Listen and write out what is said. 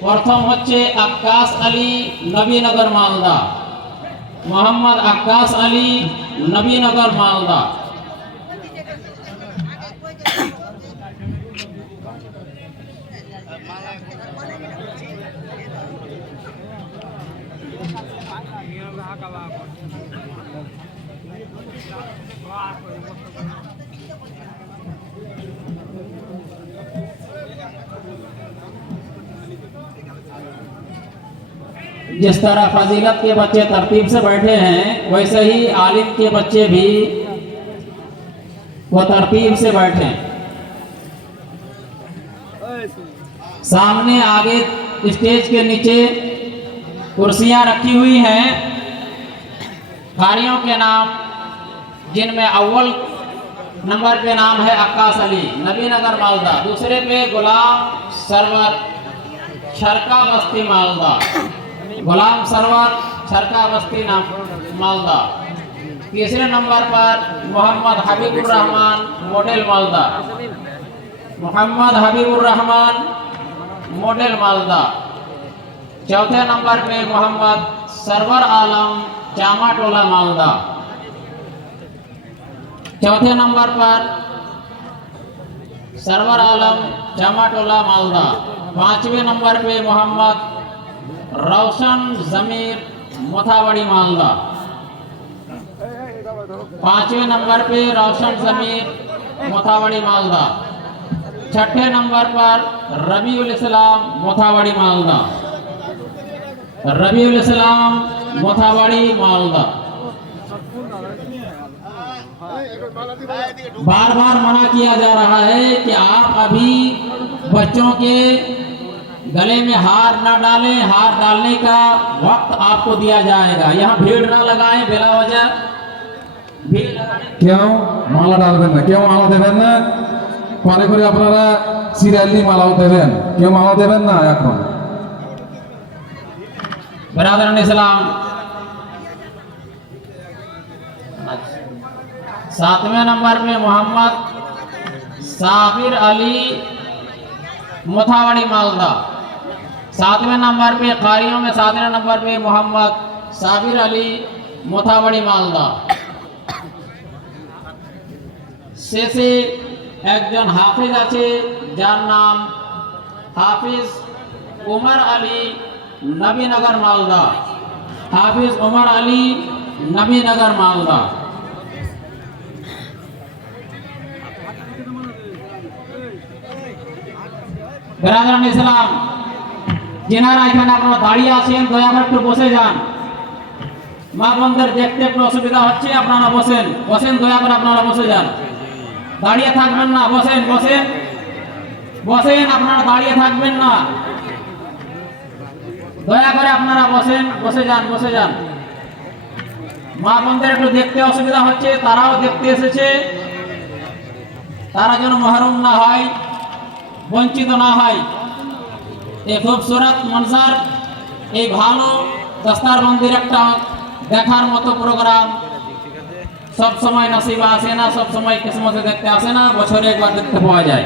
প্রথম হচ্ছে আক্কাস আলী নবীনগর মালদা মোহাম্মদ আক্কাস আলী নবীনগর মালদা جس طرح فضیلت کے بچے ترتیب سے بیٹھے ہیں، ویسے ہی عالم کے بچے بھی وہ ترتیب سے بیٹھے ہیں۔ سامنے آگے اسٹیج کے نیچے کرسیاں رکھی ہوئی ہیں۔ کاریوں کے نام، جن میں اول نمبر کے نام ہے عکاس علی، نبی نگر مالدہ، دوسرے پہ گلاب سرور، شرکا بستی مالدہ۔ غلام سروات سرکا بستی نام مالدہ۔ تیسرے نمبر پر محمد حبیب الرحمان موڈل مالدہ۔ محمد حبیب الرحمان موڈل مالدہ۔ چوتھے نمبر پہ محمد سرور عالم چاما ٹولہ مالدہ۔ چوتھے نمبر پر سرور عالم چاما ٹولہ مالدہ۔ پانچویں نمبر پہ محمد روشن ضمیر متھاوڑی مالدہ پانچویں نمبر پہ روشن ضمیر متاوڑی مالدہ چھٹے نمبر پر ربیع الاسلام متھاوڑی مالدہ ربیع الاسلام متھاوڑی مالدہ بار بار منع کیا جا رہا ہے کہ آپ ابھی بچوں کے گلے میں ہار نہ ڈالیں ہار ڈالنے کا وقت آپ کو دیا جائے گا۔ یہاں بھیڑ نہ لگائیں بلا وجہ۔ کیوں؟ مالا ڈال بھیڑ کیوں مالا دے না پانے کو اپنا না পরে করে আপনারা সিরিয়ালি মালাও দেবেন কেউ মালা দেবেন برادر এখন برادران اسلام ساتویں نمبر میں محمد صابر علی متھاوڑی مالدہ۔ ساتویں نمبر پہ قاریوں میں ساتویں نمبر پہ محمد صابر علی متاوڑی مالدہ۔ ایک جن حافظ اچھے، جان نام حافظ عمر علی نبی نگر مالدہ۔ حافظ عمر علی نبی نگر مالدہ۔ برادران اسلام যেনারা এখানে আপনারা দাঁড়িয়ে আছেন, দয়া করে একটু বসে যান। মা বন্ধের দেখতে একটু অসুবিধা হচ্ছে, আপনারা বসেন। বসেন, দয়া করে আপনারা বসে যান। দাঁড়িয়ে থাকবেন না, বসেন বসেন। বসেন, আপনারা দাঁড়িয়ে থাকবেন না। দয়া করে আপনারা বসেন, বসে যান বসে যান। মা বন্ধের একটু দেখতে অসুবিধা হচ্ছে, তারাও দেখতে এসেছে। তারা যেন মহরুম না হয়, বঞ্চিত না হয়। এই খুবসুরত মনসার, এই ভালো দস্তারবন্দির একটা দেখার মতো প্রোগ্রাম। সব সময় নসিবা আসে না, সব সময় কিসমতে দেখতে আসে না, বছরে একবার দেখতে পাওয়া যায়।